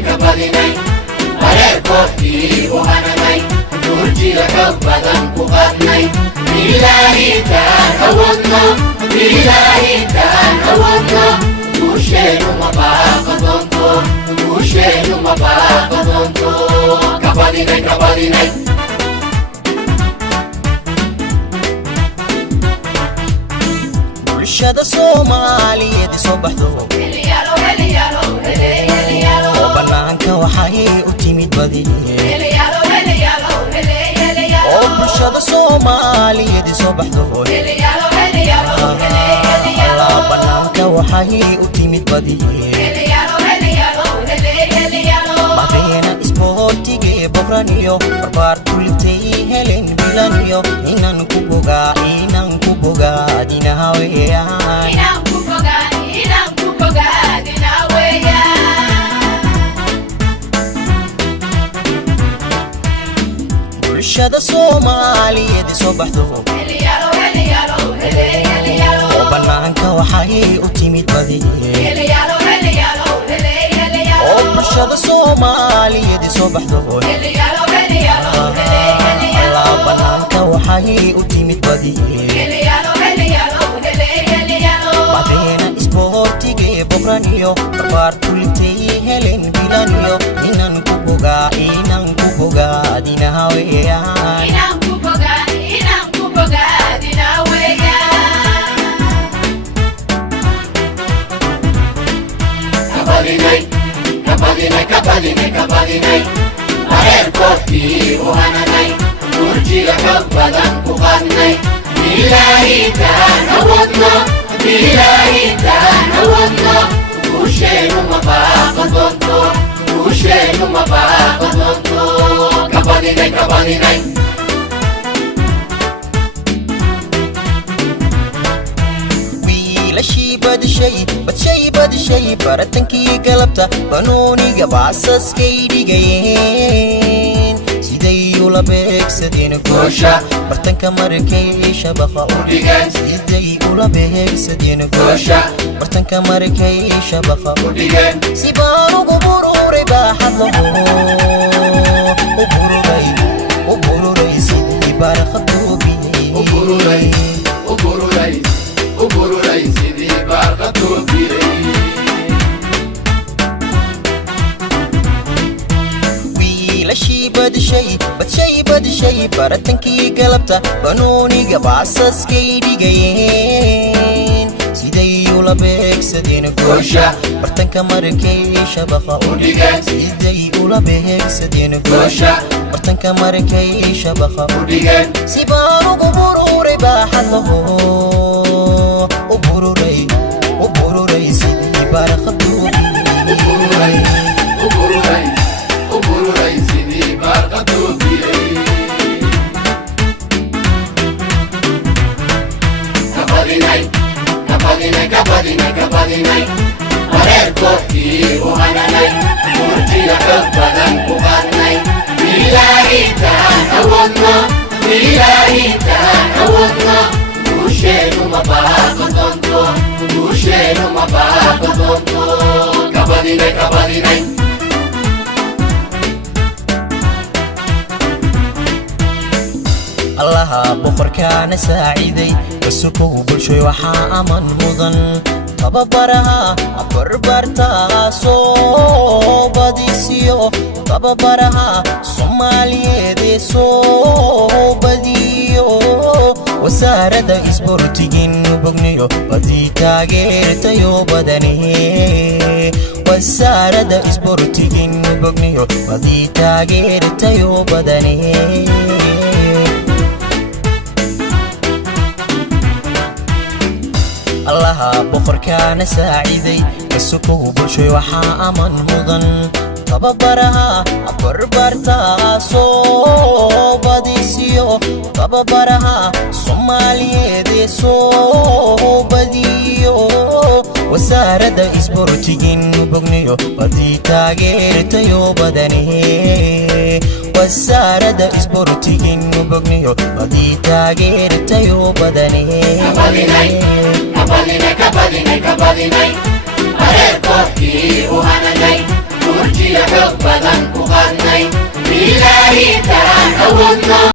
كبديني وريكوتي وهنني نرجي حبدا كقدني إلهي تهودنا إلهي تهودنا وشين ما باقدنتو وشين ما باقدنتو كبديني bulshada Soomaaliyeed soo baxdo oo banaanka waxay u timid badi oo bulshada Soomaaliyeed soo baxdo oo banaanka waxay u timid badi madeena isboortiga boqraniyo barbaar kulitay helen bilaniyo inaan ku bogaa dinaha weeyaan bulshada Soomaaliyeed soo baxdo oo banaanka waxay u timid badi oo bulshada Soomaaliyeed soo baxdo oo banaanka waxay u timid badi madeena isboortiga boqraniyo barbaar kulitay helen bilaniyo inaan ku bogaa dinaha weeyaan كبديني وريكوتي وهنني نرجي حبدا كقدني إلهي تهودنا وشين ما باقدنتو وشين ما باقدنتو كبديني wiilashii badishay baratankii galabta banooniga baasaskay dhigayeen siday ula beegsadeen goosha bartanka markay shabaqa u dhigeen siday ula beegsadeen goosha bartanka markay shabaqa u dhigeen si baan ugu bururay baaxad laho u bururay sidii barqadoobiyey u bururay sidii barqadoobiyey wiilashii badishay baratankii galabta banooniga baasaskay dhigayeen siday ula beegsadeen goosha bartanka markay shabaqa u dhigeen siday ula beegsadeen goosha bartanka markay shabaqa u dhigeen si baan ugu bururay baaxad laho u bururay sidii barqadoobiyey u bururay sidii barqadoobiyey كبديني وريكوتي وهنني نرجي حبدا كقدني إلهي تهودنا وشين ما باقدنتو كبديني allaha boqorkaana saaciiday rasuulku bulshay waxaa aman mudan tababaraha barbartaa soo badisiyo tababaraha Soomaaliyeed soo badiyo wasaaradda isboortiga bogniyo badii taageertayo badaniye wasaaradda isboortiga bogniyo badii taageertayo badaniye allaha boqorkaana saaciiday rasuulku bulshay waxaa aman mudan tababaraha barbartaa soo badisiyo tababaraha Soomaaliyeed soo badiyo wasaaradda isboortiga bogniyo badii taageertayo badaniye wasaaradda isboortigiinu bogniyo hadii taageertayo badanee kabadinay bareerkoodkii u hananay murjiya xoog badan ku qaadnay ilaahi taraan awoodno